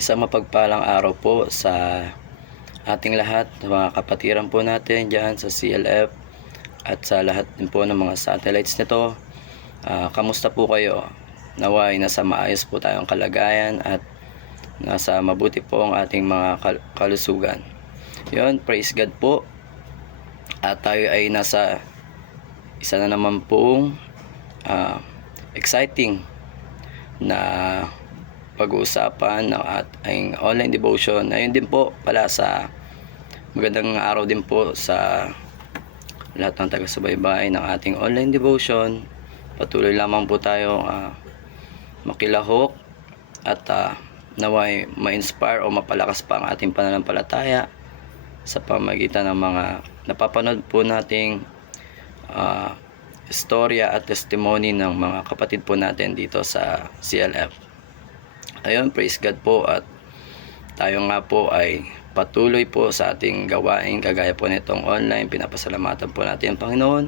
Isang mapagpalang araw po sa ating lahat, mga kapatiran po natin dyan sa CLF at sa lahat din po ng mga satellites nito. Kamusta po kayo? Naway nasa maayos po tayong kalagayan at nasa mabuti po ang ating mga kalusugan. Yun, praise God po. At tayo ay nasa isa na naman pong exciting na pag-uusapan ng ating online devotion. Ayun din po pala sa magandang araw din po sa lahat ng taga-subaybay ng ating online devotion. Patuloy lamang po tayo makilahok at naway ma-inspire o mapalakas pa ang ating pananampalataya sa pamagitan ng mga napapanood po nating istorya at testimony ng mga kapatid po natin dito sa CLF. Ayun, praise God po, at tayo nga po ay patuloy po sa ating gawain kagaya po nitong online. Pinapasalamatan po natin ang Panginoon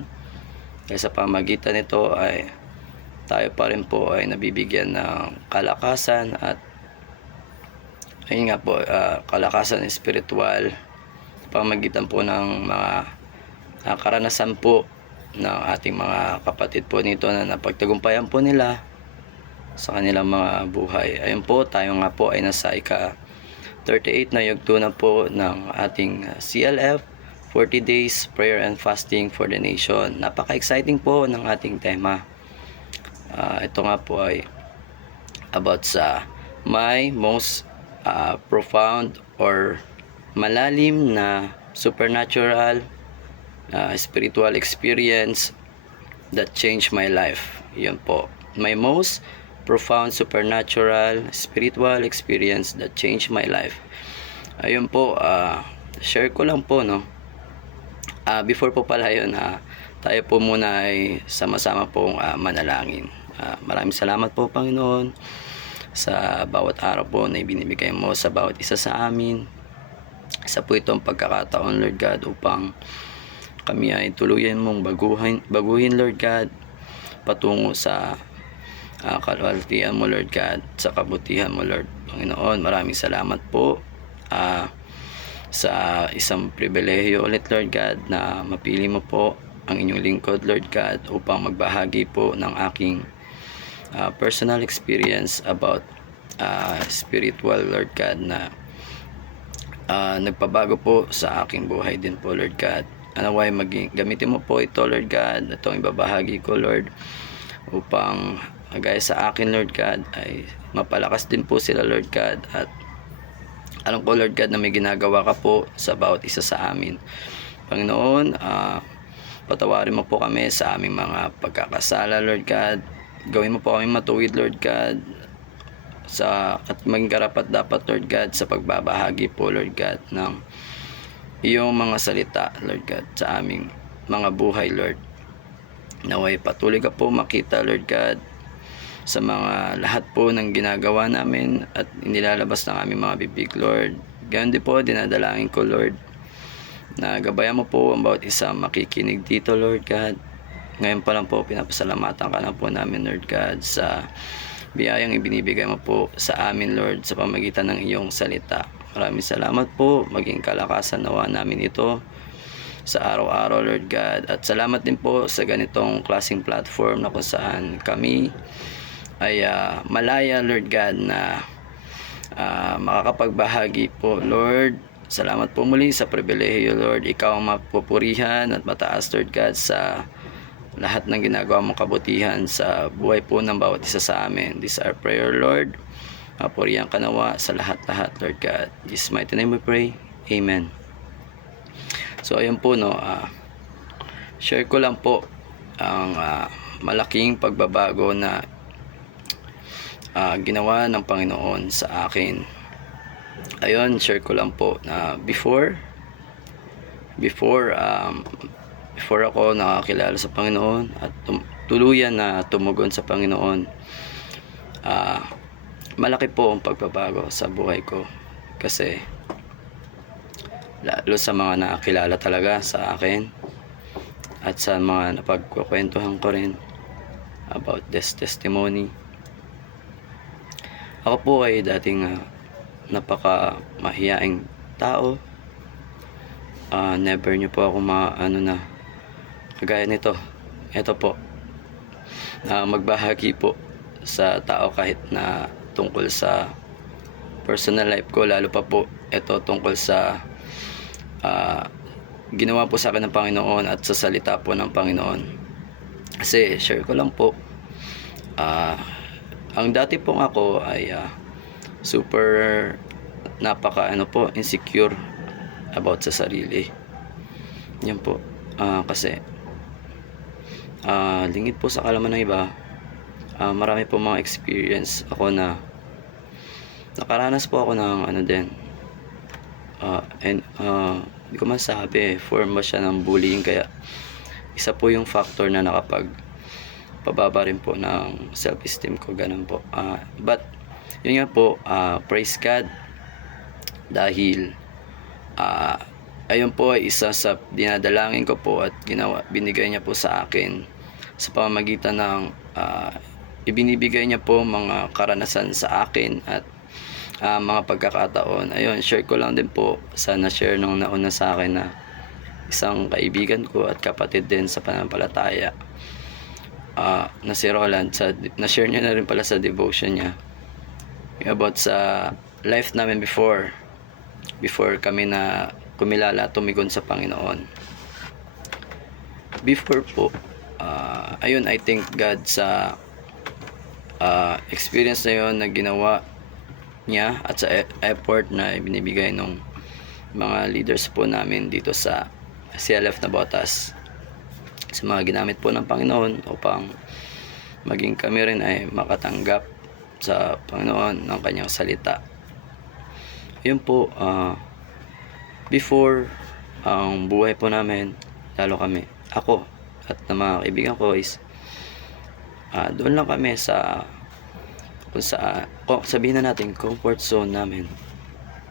kaya sa pamagitan nito ay tayo pa rin po ay nabibigyan ng kalakasan at ayun nga po, kalakasan espiritual sa pamagitan po ng mga karanasan po ng ating mga kapatid po nito na napagtagumpayan po nila sa kanilang mga buhay. Ayun po, tayo nga po ay nasa ika-38 na yugto na po ng ating CLF, 40 Days Prayer and Fasting for the Nation. Napaka-exciting po ng ating tema. Ito nga po ay about sa my most profound or malalim na supernatural spiritual experience that changed my life. Yun po, my most profound supernatural spiritual experience that changed my life. Ayun po, share ko lang po, no. Before po pala yun, tayo po muna ay sama-sama pong manalangin. Maraming salamat po, Panginoon, sa bawat araw po na ibinibigay mo sa bawat isa sa amin. Isa po itong pagkakataon, Lord God, upang kami ay tuluyan mong baguhin, Lord God, patungo sa kalwalhatian mo, Lord God, sa kabutihan mo, Lord. Panginoon, maraming salamat po sa isang pribilehiyo ulit, Lord God, na mapili mo po ang inyong lingkod, Lord God, upang magbahagi po ng aking personal experience about spiritual, Lord God, na nagpabago po sa aking buhay din po, Lord God. Anaway gamitin mo po ito, Lord God, itong ibabahagi ko, Lord, upang gaya sa akin, Lord God, ay mapalakas din po sila, Lord God, at alam ko, Lord God, na may ginagawa ka po sa bawat isa sa amin. Panginoon, patawarin mo po kami sa aming mga pagkakasala, Lord God. Gawin mo po kami matuwid, Lord God, at maging karapat dapat, Lord God, sa pagbabahagi po, Lord God, ng iyong mga salita, Lord God, sa aming mga buhay, Lord. Naway patuloy ka po makita, Lord God, sa mga lahat po ng ginagawa namin at inilalabas ng aming mga bibig, Lord. Ganyan din po, dinadalangin ko, Lord, na gabayan mo po ang bawat isa makikinig dito, Lord God. Ngayon pa lang po, pinapasalamatan ka na po namin, Lord God, sa biyayang ibinibigay mo po sa amin, Lord, sa pamagitan ng iyong salita. Maraming salamat po, maging kalakasan nawa namin ito sa araw-araw, Lord God. At salamat din po sa ganitong klaseng platform na kung saan kami ay malaya, Lord God, na makakapagbahagi po, Lord. Salamat po muli sa pribilehiyo, Lord. Ikaw ang mapupurihan at mataas, Lord God, sa lahat ng ginagawa mong kabutihan sa buhay po ng bawat isa sa amin. This is our prayer, Lord. Mapurihan ka nawa sa lahat-lahat, Lord God. In Jesus' mighty name we pray. Amen. So, ayun po, no. Share ko lang po ang malaking pagbabago na ginawa ng Panginoon sa akin. Ayun, share ko lang po na before ako nakakilala sa Panginoon at tuluyan na tumugon sa Panginoon, malaki po ang pagbabago sa buhay ko, kasi lalo sa mga nakakilala talaga sa akin at sa mga napagkukwentuhan ko rin about this testimony. Ako po ay dating napaka mahiyaing tao. Never nyo po ako na kagaya nito. Ito po, magbahagi po sa tao kahit na tungkol sa personal life ko, lalo pa po ito tungkol sa ginawa po sa akin ng Panginoon at sa salita po ng Panginoon. Kasi share ko lang po, ang dati pong ako ay super napaka insecure about sa sarili. Yan po, kasi lingid po sa kalaman ng iba. Marami po mga experience ako na nakaranas po ako ng hindi ko masabi, form ba siya ng bullying, kaya isa po yung factor na pababa rin po ng self-esteem ko, ganun po. But yun nga po, praise God, dahil ayun po ay isa sa dinadalangin ko po at binigay niya po sa akin sa pamamagitan ng ibinibigay niya po mga karanasan sa akin at mga pagkakataon. Ayun, share ko lang din po, sana share nung nauna sa akin na isang kaibigan ko at kapatid din sa pananampalataya, na si Roland. Na-share niya na rin pala sa devotion niya about sa life namin before kami na kumilala, tumigon sa Panginoon. Before po, ayun, I thank God sa experience na yun na ginawa niya at sa effort na binibigay ng mga leaders po namin dito sa CLF Navotas, sa mga ginamit po ng Panginoon upang maging kami rin ay makatanggap sa Panginoon ng kanyang salita. Yun po, before, ang buhay po namin, lalo ako at ng mga kaibigan ko is doon lang kami sa sabihin na natin comfort zone namin.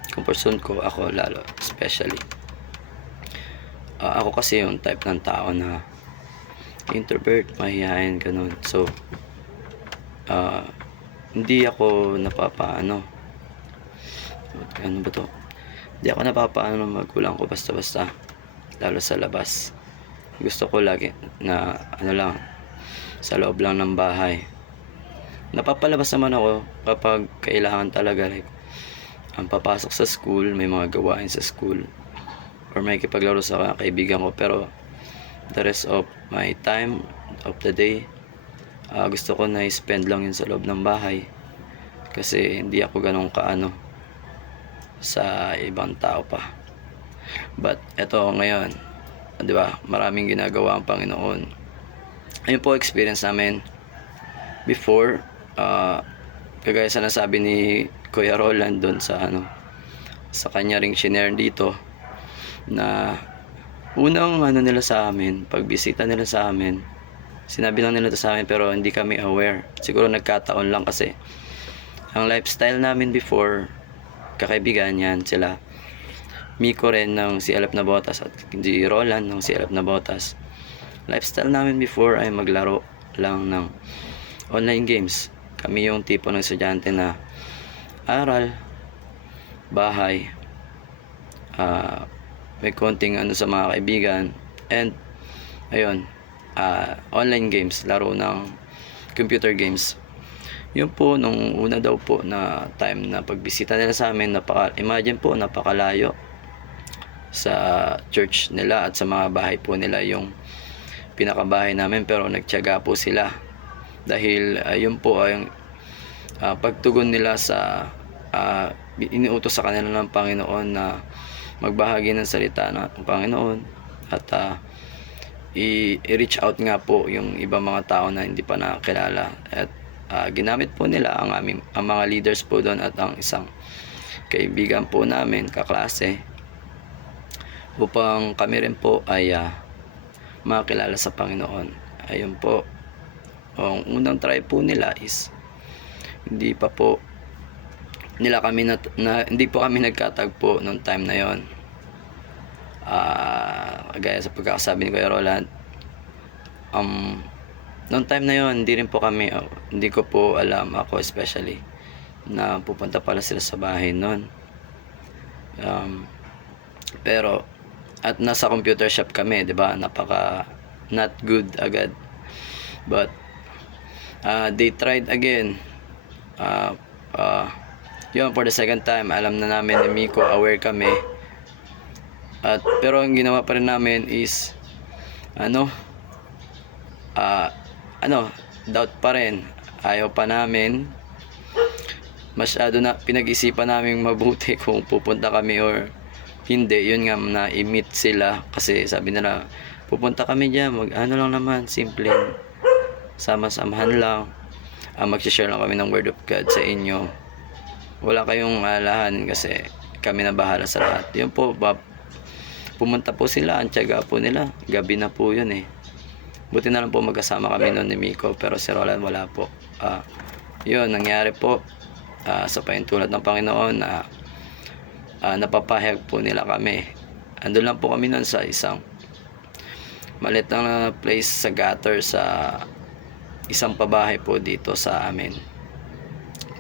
Comfort zone ko, ako lalo especially. Ako kasi yung type ng tao na introvert, mahihayin, ganun. So hindi ako napapaano hindi ako napapaano magulang ko basta-basta, lalo sa labas. Gusto ko lagi na lang, sa loob lang ng bahay. Napapalabas naman ako kapag kailangan talaga, like ang papasok sa school, may mga gawain sa school, or may kipaglaro sa kaibigan ko. Pero the rest of my time of the day, gusto ko na i-spend lang yun sa loob ng bahay, kasi hindi ako ganun sa ibang tao pa. But eto ngayon, di ba, maraming ginagawa ang Panginoon. Ayun po experience namin before. Kagaya sa nasabi ni Kuya Roland doon sa kanya ring shinare dito, na unang nila sa amin, pagbisita nila sa amin, sinabi lang nila to sa amin pero hindi kami aware. Siguro nagkataon lang kasi ang lifestyle namin before, kakaibigan yan sila, Miko rin ng CLF Navotas at hindi Roland ng CLF Navotas. Lifestyle namin before ay maglaro lang ng online games. Kami yung tipo ng estudyante na aral, bahay, may konting sa mga kaibigan, and ayun, online games, laro ng computer games. Yun po, nung una daw po na time na pagbisita nila sa amin, imagine po, napakalayo sa church nila at sa mga bahay po nila yung pinakabahay namin, pero nagtiyaga po sila dahil yun po ay pagtugon nila sa iniutos sa kanila ng Panginoon na magbahagi ng salita ng Panginoon at i-reach out nga po yung ibang mga tao na hindi pa nakakilala. At ginamit po nila ang mga leaders po doon at ang isang kaibigan po namin, kaklase, upang kami rin po ay makilala sa Panginoon. Ayun po, ang unang try po nila is hindi po kami nagkatagpo nung time na yon. Gaya sa pagkakasabi ni Kuya Roland, nung time na yon hindi ko po alam, ako especially na pupunta pala sila sa bahay nun. Pero at nasa computer shop kami, 'di ba? Napaka not good agad. But they tried again. Yun, for the second time, alam na namin ni Miko, aware kami. Pero ang ginawa pa rin namin is doubt pa rin. Ayaw pa namin. Masyado na pinag-isipan namin mabuti kung pupunta kami or hindi. Yun nga, na i-meet sila kasi sabi nila pupunta kami dyan, lang naman, simpleng sama-samahan lang, mag-share lang kami ng word of God sa inyo, wala kayong alahan kasi kami na bahala sa lahat. Yun po, pumunta po sila, ang tiyaga po nila, gabi na po yun buti na lang po magkasama kami noon ni Miko, pero si Roland wala po. Yun, nangyari po sa pahintulot ng Panginoon na napapahayag po nila kami. Andun lang po kami noon sa isang maliit na place sa gutter sa isang pabahay po dito sa amin.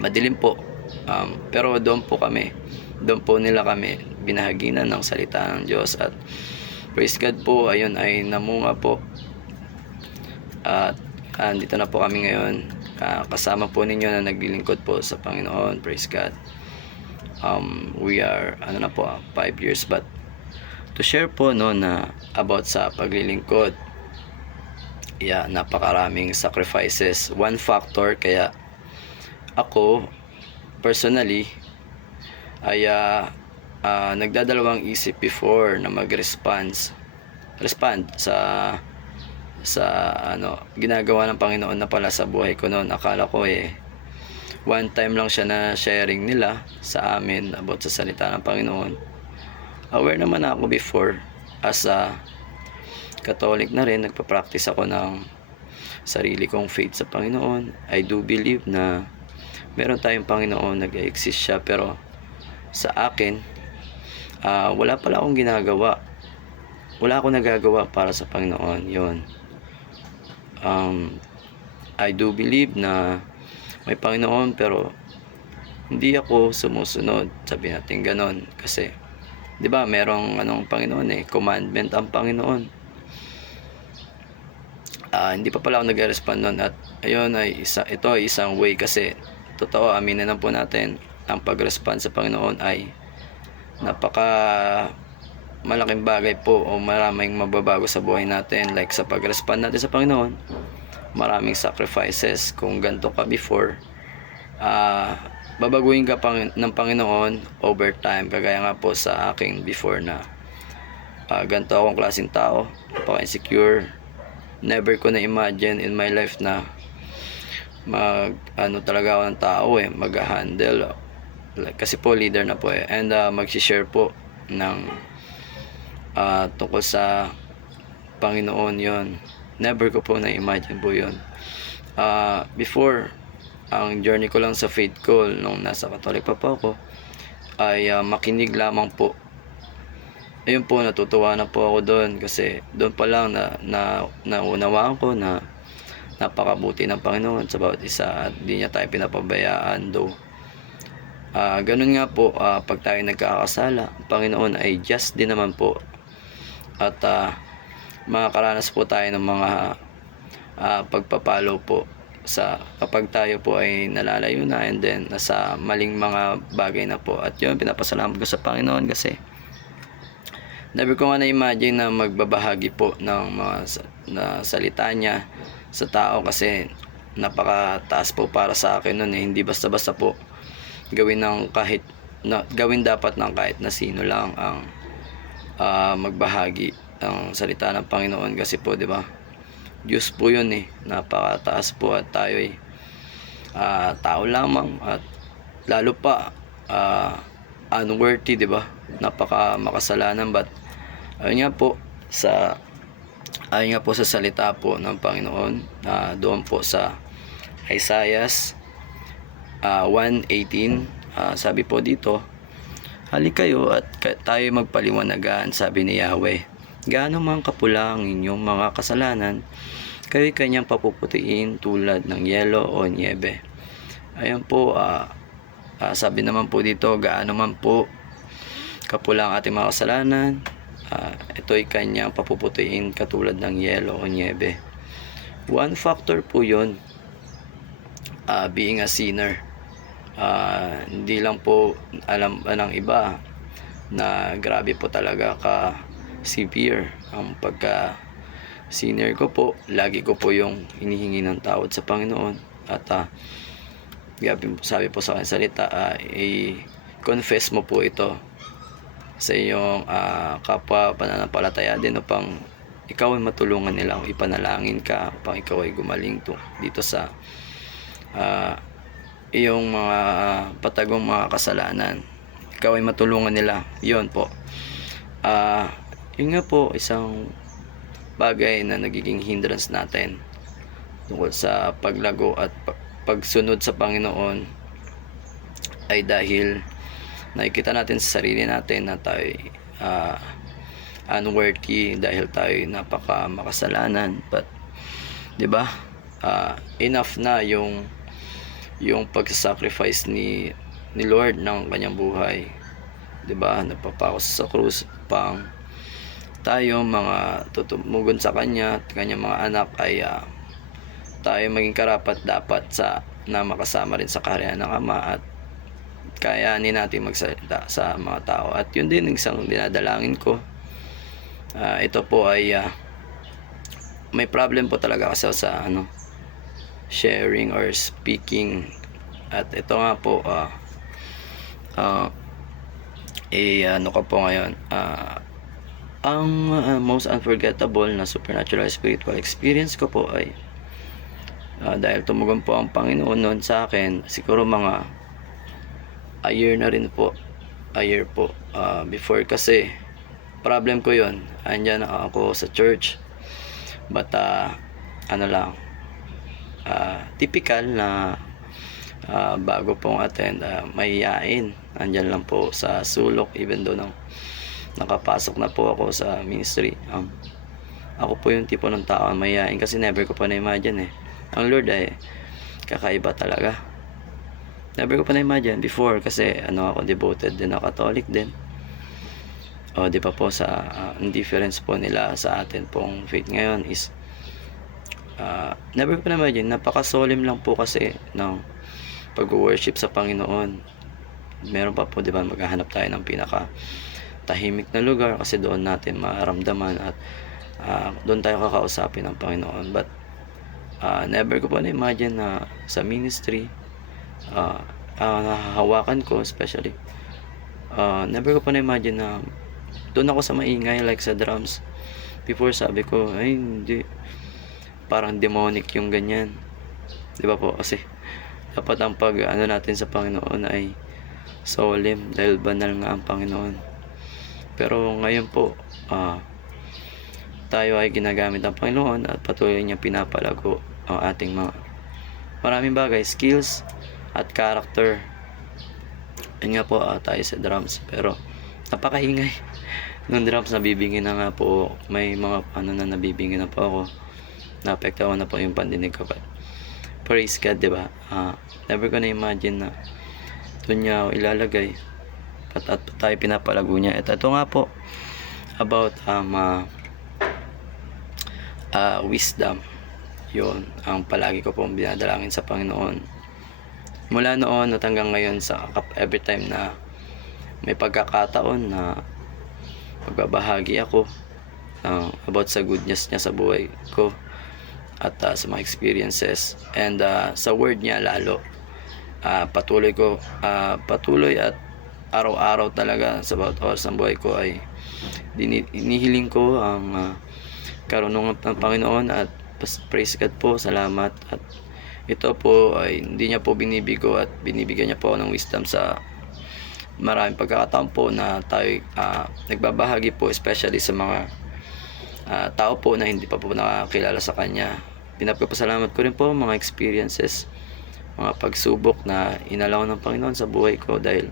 Madilim po, pero doon po nila kami binahaginan ng salita ng Diyos, at praise God po, ayun ay namunga po, at dito na po kami ngayon, kasama po ninyo na naglilingkod po sa Panginoon. Praise God. We are 5 years, but to share po na about sa paglilingkod, napakaraming sacrifices. One factor kaya ako personally ay nagdadalawang isip before na respond sa ginagawa ng Panginoon na pala sa buhay ko noon. Akala ko one time lang siya na sharing nila sa amin about sa salita ng Panginoon. Aware naman ako before, as a Catholic na rin, nagpa-practice ako ng sarili kong faith sa Panginoon. I do believe na meron tayong Panginoon, nag-exist siya, pero sa akin wala pala akong ginagawa, wala akong nagagawa para sa Panginoon. Yun, I do believe na may Panginoon, pero hindi ako sumusunod, sabi natin ganon, kasi 'di ba merong Panginoon commandment ang Panginoon. Hindi pa pala ako nag-respond noon, at ayun ito ay isang way, kasi totoo, aminin na po natin, ang pag-respond sa Panginoon ay napaka malaking bagay po, o maraming mababago sa buhay natin. Like sa pag-respond natin sa Panginoon, maraming sacrifices. Kung ganito ka before, babaguhin ka ng Panginoon over time. Kagaya nga po sa aking before na ganito akong klaseng tao, napaka-insecure. Never ko na imagine in my life na talaga ako ng tao mag-handle, kasi po leader na po and mag-share po ng tungkol sa Panginoon. Yon, never ko po na-imagine po yun. Before, ang journey ko lang sa faith ko nung nasa Catholic pa po ako ay makinig lamang po. Ayun po, natutuwa na po ako doon, kasi doon pa lang naunawaan ko na napakabuti ng Panginoon sa bawat isa, at di niya tayo pinapabayaan. Ganun nga po, pag tayo nagkakasala, ang Panginoon ay just din naman po, at makakaranas po tayo ng mga pagpapalo po kapag tayo po ay nalalayo na, and then nasa maling mga bagay na po. At yun, pinapasalamat ko sa Panginoon, kasi never ko nga na-imagine na magbabahagi po ng mga salita niya sa tao, kasi napakataas po para sa akin nun Hindi basta-basta po gawin dapat ng kahit na sino lang ang magbahagi ng salita ng Panginoon, kasi po 'di ba, Diyos po yun napakataas po, at tayo ay tao lamang, at lalo pa unworthy, 'di ba, napaka makasalanan. But ayun nga po sa salita po ng Panginoon, doon po sa Isaiah 1:18, sabi po dito, "Halik kayo at tayo magpaliwanagan," sabi ni Yahweh. "Gaano man kapula ang inyong mga kasalanan, kayo'y kanyang papuputiin tulad ng yelo o niebe." Ayan po, Sabi naman po dito, gaano man po kapula ang ating mga kasalanan, ito'y kanyang papuputuin katulad ng yelo o niebe. One factor po yun, being a sinner. Hindi lang po alam ng iba na grabe po talaga ka severe ang pagka sinner ko po. Lagi ko po yung hinihingi ng tawad sa Panginoon, at sabi po sa kanyang salita, i-confess mo po ito sa iyong kapwa pananampalataya din, upang ikaw ay matulungan nila, o ipanalangin ka upang ikaw ay gumaling dito sa iyong mga patagong mga kasalanan. Ikaw ay matulungan nila. Yun po. Yun nga po, isang bagay na nagiging hindrance natin tungkol sa paglago at pagsunod sa Panginoon, ay dahil nakikita natin sa sarili natin na tayo unworthy, dahil tayo napaka makasalanan. But 'di ba, enough na yung pagsasacrifice ni Lord ng kanyang buhay, 'di ba? Nagpapako sa krus upang tayo mga tutumugon sa kanya at kanyang mga anak ay tayo maging karapat dapat na makasama rin sa kaharian ng Ama, at kayanin natin magsalita sa mga tao. At yun din isang dinadalangin ko. Ito po ay may problem po talaga kasi sa sharing or speaking. At ito nga po, ano ka po ngayon, ang most unforgettable na supernatural spiritual experience ko po ay dahil tumugon po ang Panginoon noon sa akin, siguro mga a year po before, kasi problem ko yon, andyan ako sa church, but typical na bago pong attend, mahihain, andyan lang po sa sulok, even though nakapasok na po ako sa ministry. Ako po yung tipo ng tao mahihain, kasi never ko pa na-imagine ang Lord ay kakaiba talaga. Never ko pa na-imagine before, kasi ako, devoted din ako, Catholic din. Di pa po sa indifference po nila sa atin pong faith ngayon is never ko pa na-imagine. Napaka-solemn lang po kasi ng pag-worship sa Panginoon. Meron pa po, di ba, maghahanap tayo ng pinaka tahimik na lugar, kasi doon natin maramdaman at doon tayo kakausapin ng Panginoon. But never ko pa na-imagine na sa ministry, nahahawakan ko especially, never ko pa na-imagine na doon ako sa maingay, like sa drums. Before sabi ko, ay hindi, parang demonic yung ganyan, di ba po, kasi dapat ang natin sa Panginoon ay solemn, dahil banal nga ang Panginoon. Pero ngayon po, tayo ay ginagamit ng Panginoon at patuloy niya pinapalago ang ating mga maraming bagay, skills at character. Yun nga po, tayo sa drums, pero napakaingay nung drums. Nabibingin na nga po, may mga na nabibingin na po ako, naapektawan na po yung pandinig ko. But praise God, diba? Never ko na imagine na doon niya ako ilalagay at tayo pinapalago niya. At ito nga po about wisdom. Yun ang palagi ko pong binadalangin sa Panginoon mula noon at hanggang ngayon, every time na may pagkakataon na magbabahagi ako about sa goodness niya sa buhay ko, at sa mga experiences, and sa word niya lalo, patuloy at araw-araw talaga sa bawat oras ng buhay ko ay inihiling ko ang karunungan ng Panginoon. At praise God po, salamat. At ito po ay hindi niya po binibigo, at binibigyan niya po ng wisdom sa maraming pagkakataon po na tayo nagbabahagi po, especially sa mga tao po na hindi pa po nakakilala sa Kanya. Pinapasalamat ko rin po mga experiences, mga pagsubok na inalaw ng Panginoon sa buhay ko, dahil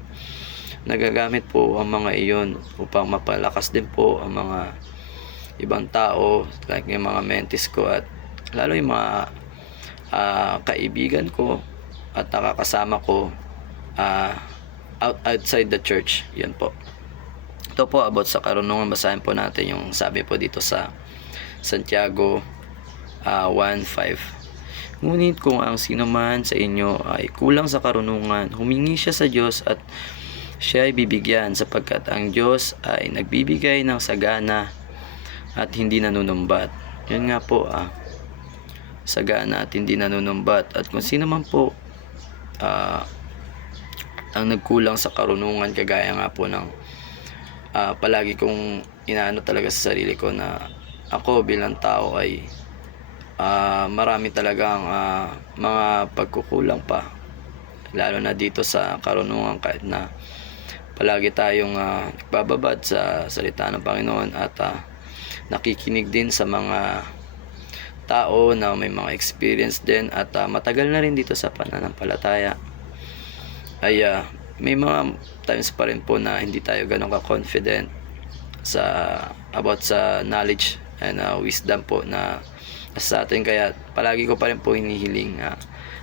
nagagamit po ang mga iyon upang mapalakas din po ang mga ibang tao, like yung mga mentees ko, at lalo yung mga kaibigan ko at nakakasama ko ah, outside the church. Yan po. Ito po about sa karunungan. Basahin po natin yung sabi po dito sa Santiago 1:5. Ngunit kung ang sino man sa inyo ay kulang sa karunungan, humingi siya sa Diyos at siya ay bibigyan, sapagkat ang Diyos ay nagbibigay ng sagana at hindi nanunumbat. Yun nga po, sagana at hindi nanunumbat. At kung sino man po ang nagkulang sa karunungan, kagaya nga po ng palagi kong inaano talaga sa sarili ko na ako bilang tao ay marami talagang mga pagkukulang pa, lalo na dito sa karunungan, kahit na palagi tayong nagbababad sa salita ng Panginoon at nakikinig din sa mga tao na may mga experience din at matagal na rin dito sa pananampalataya, ay may mga times pa rin po na hindi tayo ganun ka-confident about sa knowledge and wisdom po na sa atin. Kaya palagi ko pa rin po hinihiling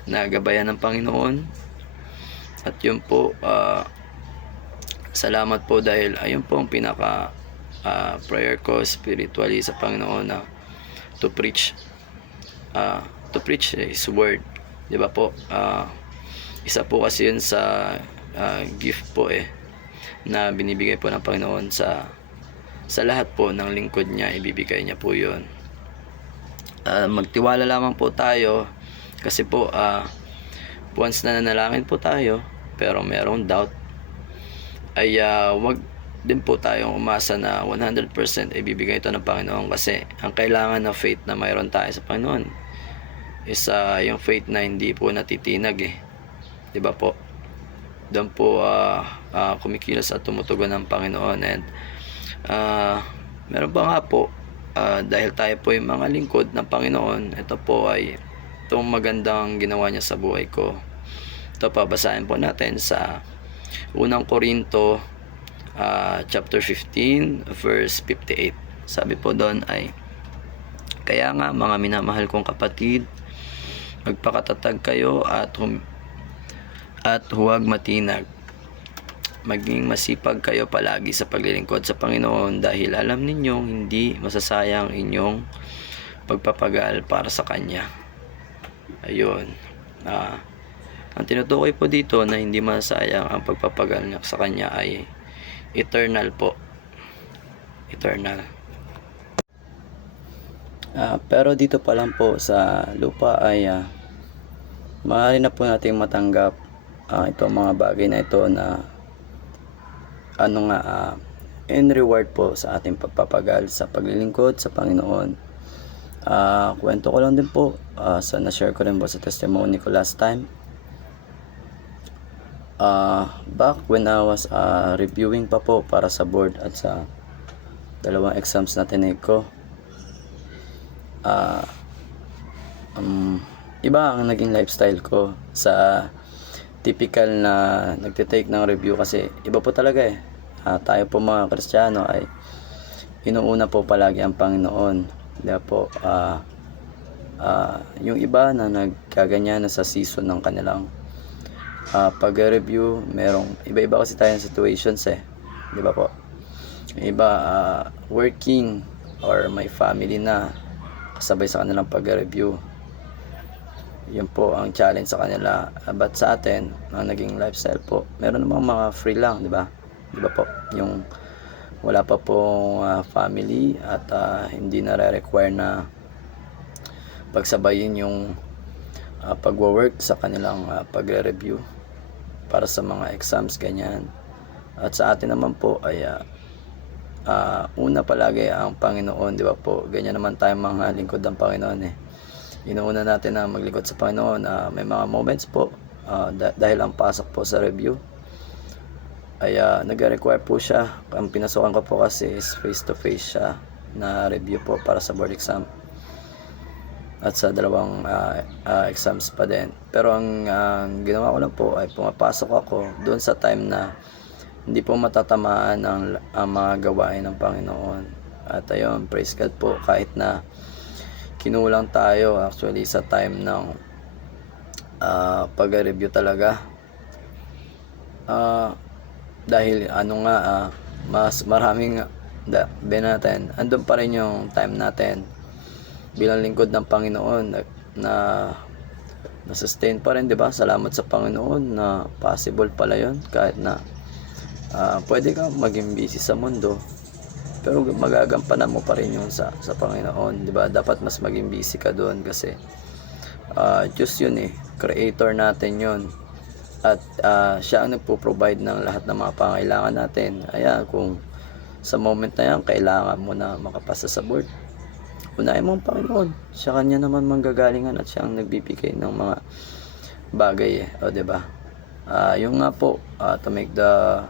na gabayan ng Panginoon. At yun po, salamat po dahil ayun po ang pinaka prayer ko spiritually sa Panginoon, na to preach His word, di ba po? Isa po kasi yun sa gift po na binibigay po ng Panginoon sa lahat po ng lingkod niya. Ibibigay niya po yun. Magtiwala lamang po tayo, kasi po once na nanalangin po tayo pero merong doubt, ay wag din po tayong umasa na 100% ibibigay ito ng Panginoon, kasi ang kailangan na faith na mayroon tayo sa Panginoon is yung faith na hindi po natitinag, di ba po? Doon po kumikilos at tumutugon ng Panginoon. And meron pa nga po, dahil tayo po yung mga lingkod ng Panginoon, ito po ay itong magandang ginawa niya sa buhay ko. Ito pa, basahin po natin sa unang Korinto chapter 15 verse 58. Sabi po doon ay, kaya nga mga minamahal kong kapatid, magpakatatag kayo at huwag matinag. Maging masipag kayo palagi sa paglilingkod sa Panginoon, dahil alam ninyong hindi masasayang inyong pagpapagal para sa Kanya. Ayun. Ang tinutukoy po dito na hindi masasayang ang pagpapagal niya sa Kanya ay eternal po. Eternal. Pero dito pa lang po sa lupa ay maaari na po natin matanggap itong mga bagay na ito na in reward po sa ating pagpapagal sa paglilingkod sa Panginoon. Kwento ko lang din po, sa na-share ko rin po sa testimony ko last time. Back when I was reviewing pa po para sa board at sa dalawang exams na tinake ko, iba ang naging lifestyle ko sa typical na nagtitake ng review, kasi iba po talaga tayo po mga Kristiyano ay inuuna po palagi ang Panginoon. Kaya po yung iba na nagkaganyan na sa season ng kanilang pag-review, merong iba-iba kasi tayong situations di ba po? Iba working or may family na kasabay sa kanilang pag-review. Yun po ang challenge sa kanila. But sa atin, ang naging lifestyle po, meron namang mga free lang, di ba? Di ba po? Yung wala pa pong family at hindi na-require na pagsabayin yung pagwo-work sa kanilang pagre-review para sa mga exams, ganyan. At sa atin naman po ay una palagi ang Panginoon, di ba po? Ganyan naman tayo mga lingkod ng Panginoon Inuuna natin na maglingkod sa Panginoon. May mga moments po dahil ang pasok po sa review ay nag-require po siya. Ang pinasukan ko po kasi is face to face siya na review po para sa board exam at sa dalawang exams pa din. Pero ang ginawa ko lang po ay pumapasok ako doon sa time na hindi po matatamaan ang mga gawain ng Panginoon. At ayun, praise God po, kahit na kinulang tayo actually sa time ng pag-review talaga, ah, dahil ano nga, mas maraming natin, andun pa rin yung time natin bilang lingkod ng Panginoon na na-sustain pa rin, 'di ba? Salamat sa Panginoon na possible pala 'yon kahit na pwede kang maging busy sa mundo, pero magagampanan mo pa rin yung sa Panginoon, 'di ba? Dapat mas maging busy ka doon kasi Diyos 'yun eh, creator natin 'yun. At siya ang nagpo-provide ng lahat ng mga pangailangan natin. Ayan, kung sa moment na yan kailangan mo na makapasa sa board, unahin mo ang Panginoon. Sa kanya naman manggagalingan at siya ang nagbibigay ng mga bagay eh. O, 'di ba? Yung nga po, to make the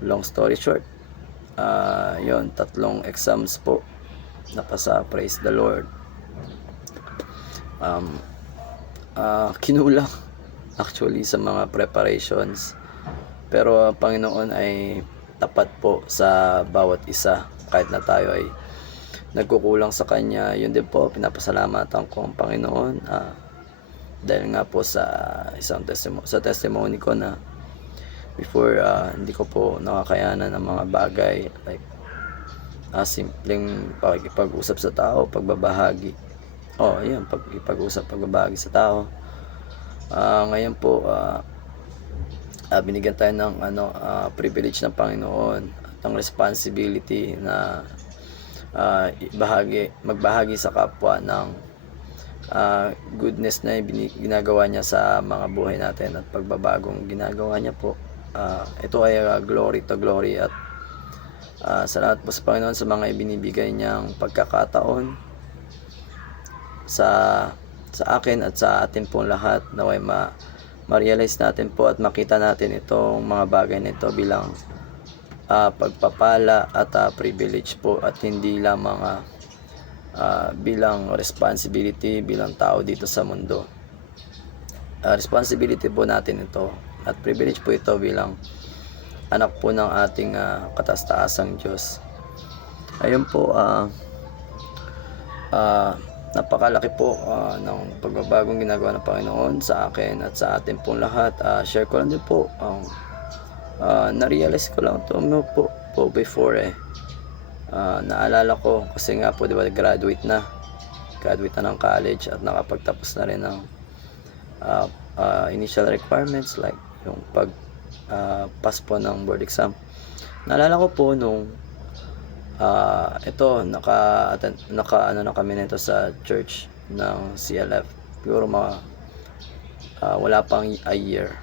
long story short, yon 3 exams po napasa, praise the Lord. Kinulang actually sa mga preparations, pero ang Panginoon ay tapat po sa bawat isa. Kahit na tayo ay nagkukulang sa Kanya, yun din po pinapasalamatan ko ang Panginoon, dahil nga po sa isang testimony ko na before, hindi ko po nakakayanan ng mga bagay like simpleng pakikipag-usap sa tao, pagbabahagi. Ayun, pagbabahagi sa tao. Ngayon po, binigyan tayo ng privilege ng Panginoon at ang responsibility na magbahagi sa kapwa ng goodness na ginagawa niya sa mga buhay natin at pagbabagong ginagawa niya po. Ito ay glory to glory at salamat po sa Panginoon sa mga ibinibigay niyang pagkakataon sa akin at sa atin pong lahat, naway ma-realize natin po at makita natin itong mga bagay na ito bilang pagpapala at privilege po at hindi lamang bilang responsibility bilang tao dito sa mundo. Responsibility po natin ito at privilege po ito bilang anak po ng ating kataas-taasang Diyos. Ayun po, napakalaki po ng pagbabagong ginagawa ng Panginoon sa akin at sa atin pong lahat. Share ko lang din po ang na-realize ko lang ito po before naalala ko kasi nga po, di ba, graduate na ng college at nakapagtapos na rin ng initial requirements like yung pass po ng board exam. Naalala ko po nung ito naka na kami nito sa church ng CLF, siguro mga wala pang a year.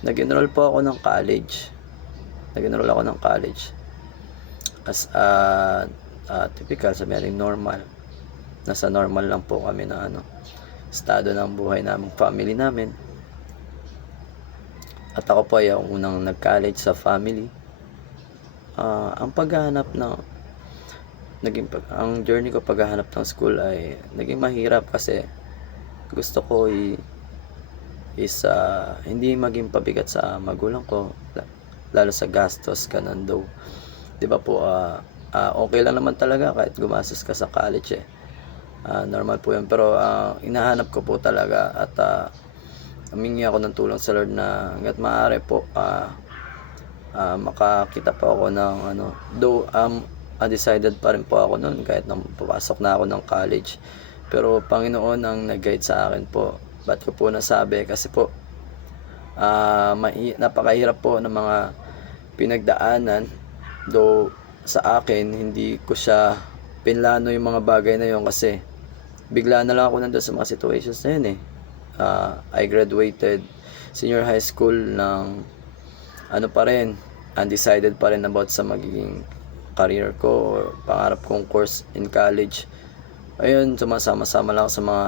Nag-enroll po ako ng college. As typical, sabi natin normal. Nasa normal lang po kami na estado ng buhay namin, family namin. At ako po ay ang unang nag-college sa family. Ang paghahanap ng ang journey ko paghahanap ng school ay naging mahirap kasi gusto ko hindi maging pabigat sa magulang ko, lalo sa gastos ganun daw. 'Di ba po, okay lang naman talaga kahit gumastos ka sa college normal po 'yun, pero hinahanap ko po talaga at humingi ako ng tulong sa Lord na hangga't maaari po makakita pa ako ng though undecided pa rin po ako noon kahit nang papasok na ako ng college, pero Panginoon ang nag-guide sa akin po. Ba't ko po nasabi? Kasi po napakahirap po ng mga pinagdaanan, though sa akin hindi ko siya pinlano yung mga bagay na yun kasi bigla na lang ako nandun sa mga situations na yun I graduated senior high school ng pa rin, undecided pa rin about sa magiging career ko or pangarap kong course in college. Ayun, sumasama-sama lang sa mga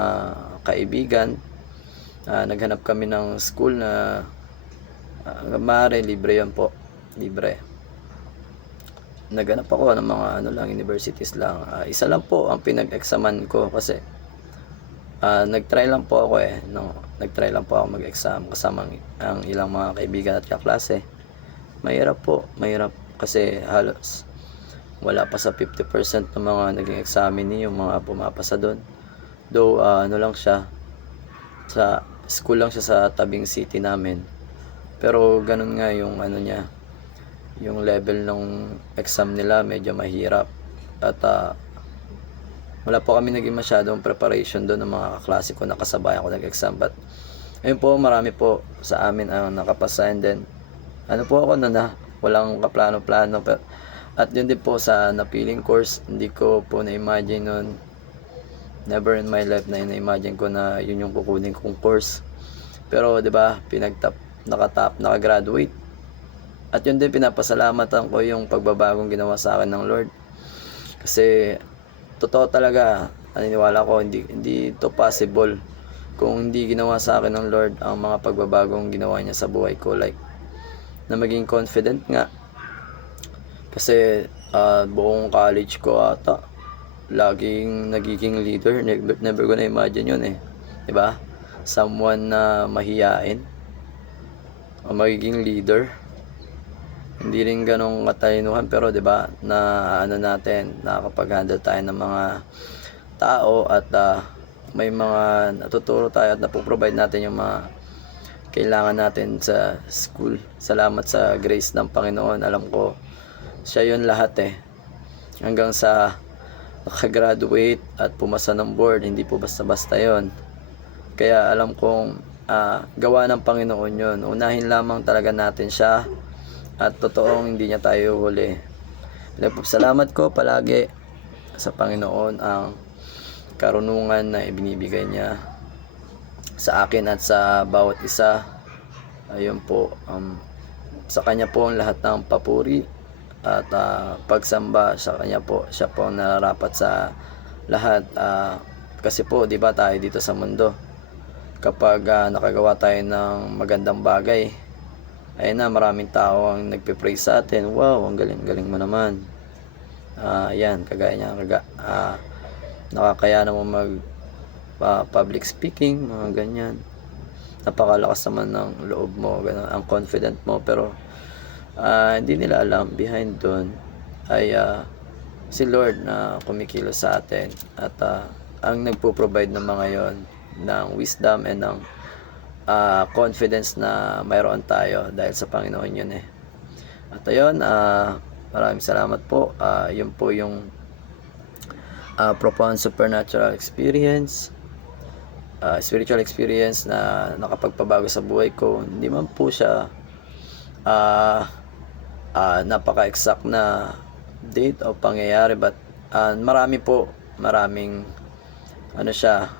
kaibigan. Naghanap kami ng school na maaari libre yan po, libre. Naghanap ako ng mga universities lang. Isa lang po ang pinag-examan ko kasi nag-try lang po ako nag-try lang po ako mag-exam kasama ang ilang mga kaibigan at kaklase. Mahirap kasi halos wala pa sa 50% ng mga naging examinee yung mga pumapasa doon. Though lang siya, sa school lang siya sa tabing city namin. Pero ganun nga yung ano niya, yung level ng exam nila medyo mahirap. At wala po kami naging masyadong preparation doon ng mga kaklase ko na kasabayan ko nag-exam. But ayun po, marami po sa amin ang nakapasa. And then ano po ako na walang kaplano-plano. At yun din po sa napiling course, hindi ko po na-imagine nun. Never in my life na na-imagine ko na yun yung kukunin kong course. Pero 'di ba, naka-graduate. At yun din, pinapasalamatan ko yung pagbabagong ginawa sa akin ng Lord. Kasi totoo talaga, naniniwala ko hindi to possible kung hindi ginawa sa akin ng Lord ang mga pagbabagong ginawa niya sa buhay ko, like na maging confident nga. Kasi buong college ko ata laging nagiging leader. Never ko na imagine yun eh, 'di ba? Someone na mahiyain o magiging leader. Hindi rin ganong katalinuhan, pero 'di ba, na ano natin, nakakapag-handle tayo ng mga tao at may mga natuturo tayo at napoprovide natin yung mga kailangan natin sa school. Salamat sa grace ng Panginoon. Alam ko siya yun lahat eh. Hanggang sa nakagraduate at pumasa ng board, hindi po basta-basta yon. Kaya alam kong gawa ng Panginoon yun. Unahin lamang talaga natin siya at totoong hindi niya tayo huli. Salamat ko palagi sa Panginoon ang karunungan na ibinibigay niya sa akin at sa bawat isa. Ayun po, sa kanya po ang lahat ng papuri at pagsamba sa kanya po. Siya po ang nararapat sa lahat. Kasi po, di ba, tayo dito sa mundo, kapag nakagawa tayo ng magandang bagay, ayun na, maraming tao ang nagpe-praise sa atin. Wow, ang galing mo naman. Yan, kagaya niya, nakakaya naman mag public speaking, mga ganyan. Napakalakas naman ng loob mo, ganun, ang confident mo. Pero hindi nila alam, behind doon ay si Lord na kumikilos sa atin. At ang nagpo-provide ng mga yon, ng wisdom and ng confidence na mayroon tayo dahil sa Panginoon yun eh. At ayun, maraming salamat po. Yun po yung profound supernatural experience, spiritual experience na nakapagpabago sa buhay ko. Hindi man po siya napaka-exact na date o pangyayari, but maraming ano siya,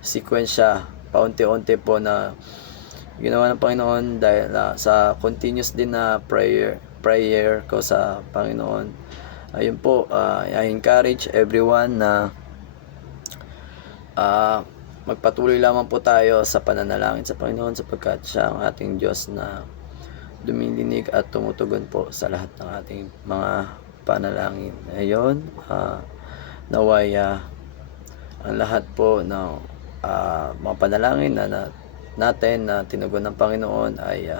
sequence siya, paunti-unti po na ginawa ng Panginoon dahil sa continuous din na prayer ko sa Panginoon. Ayun po, I encourage everyone na magpatuloy lamang po tayo sa pananalangin sa Panginoon, sapagkat siya ang ating Diyos na dumilinig at tumutugon po sa lahat ng ating mga panalangin. Ayun, naway ang lahat po ng mga panalangin na natin na tinugon ng Panginoon ay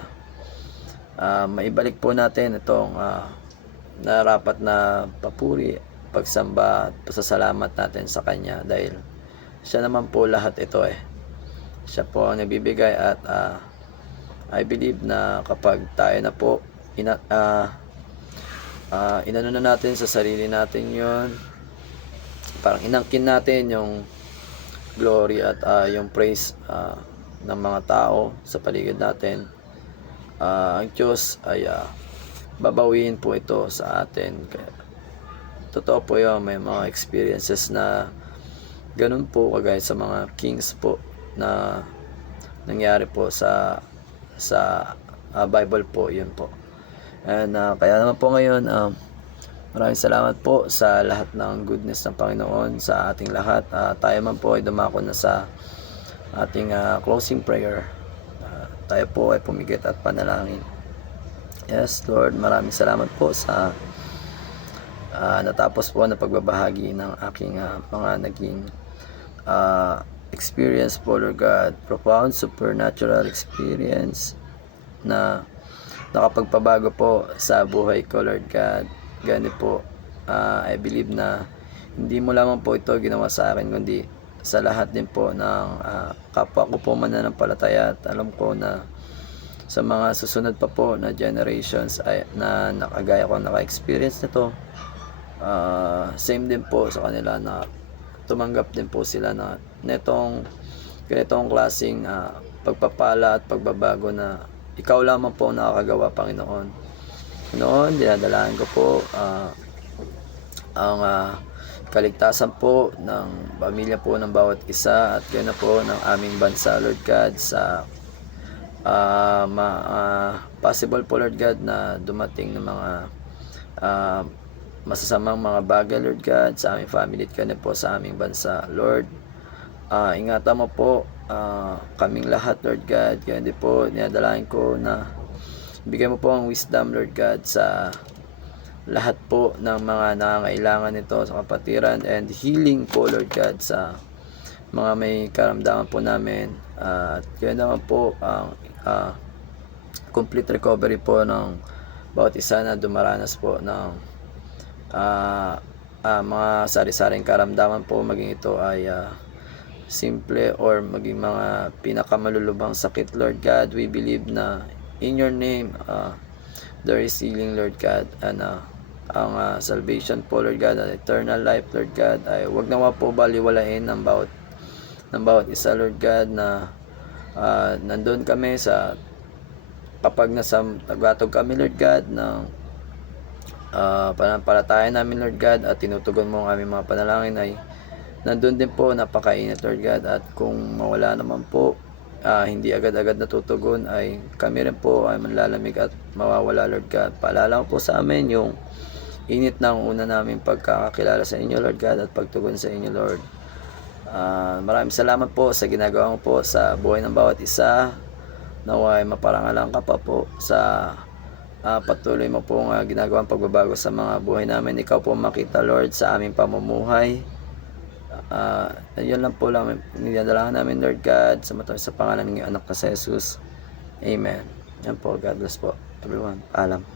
maibalik po natin itong narapat na papuri, pagsamba at pasasalamat natin sa Kanya, dahil siya naman po lahat ito eh. Siya po ang nagbibigay. At I believe na kapag tayo na po inano na natin sa sarili natin yon, parang inangkin natin yung glory at yung praise ng mga tao sa paligid natin, ang Diyos ay babawiin po ito sa atin. Kaya, totoo po yun, may mga experiences na ganun po, kagaya sa mga kings po na nangyari po sa Bible po, yun po. And kaya naman po ngayon, maraming salamat po sa lahat ng goodness ng Panginoon sa ating lahat. Tayo man po ay dumako na sa ating closing prayer. Tayo po ay pumigit at panalangin. Yes, Lord, maraming salamat po sa natapos po na pagbabahagi ng aking mga naging experience po, Lord God. Profound supernatural experience na nakapagpabago po sa buhay ko, Lord God. Ganito po, I believe na hindi mo lamang po ito ginawa sa akin, kundi sa lahat din po ng kapwa ko po mananampalataya. At alam ko na sa mga susunod pa po na generations ay na nakagaya ko naka-experience nito, same din po sa kanila na tumanggap din po sila na ganitong klaseng pagpapala at pagbabago na ikaw lamang po ang nakakagawa, Panginoon. Noon, dinadalahan ko po ang kaligtasan po ng pamilya po ng bawat isa at gayon na po ng aming bansa, Lord God, sa possible po, Lord God, na dumating ng mga masasamang mga bagay, Lord God, sa aming family at gayon po sa aming bansa, Lord. Ingatan mo po kaming lahat, Lord God. Gayon din po, dinadalahan ko na bigyan mo po ang wisdom, Lord God, sa lahat po ng mga nangangailangan nito sa kapatiran, and healing po, Lord God, sa mga may karamdaman po namin. At gayon naman po ang complete recovery po ng bawat isa na dumaranas po ng mga sari-saring karamdaman po, maging ito ay simple or maging mga pinakamalulubhang sakit, Lord God. We believe na in your name there is healing, Lord God, and ang salvation po, Lord God, and eternal life, Lord God, ay wag naman po baliwalain ng bawat isa, Lord God, na nandun kami sa kapag nagbatog kami, Lord God, ng pananampalataya namin, Lord God, at tinutugon mo ang aming mga panalangin, ay nandun din po napakainit, Lord God. At kung mawala naman po, hindi agad-agad natutugon, ay kami rin po ay manlalamig at mawawala, Lord God. Paalala mo po sa amin yung init ng una namin pagkakakilala sa inyo, Lord God, at pagtugon sa inyo, Lord. Maraming salamat po sa ginagawa mo po sa buhay ng bawat isa. Naway maparangalan ka pa po sa patuloy mo pong ginagawang pagbabago sa mga buhay namin. Ikaw po makita, Lord, sa aming pamumuhay. Yun lang po lang nidadalahan namin, Lord God, sa pangalan ng anak na si Jesus. Amen. Yan po. God bless po everyone. Paalam.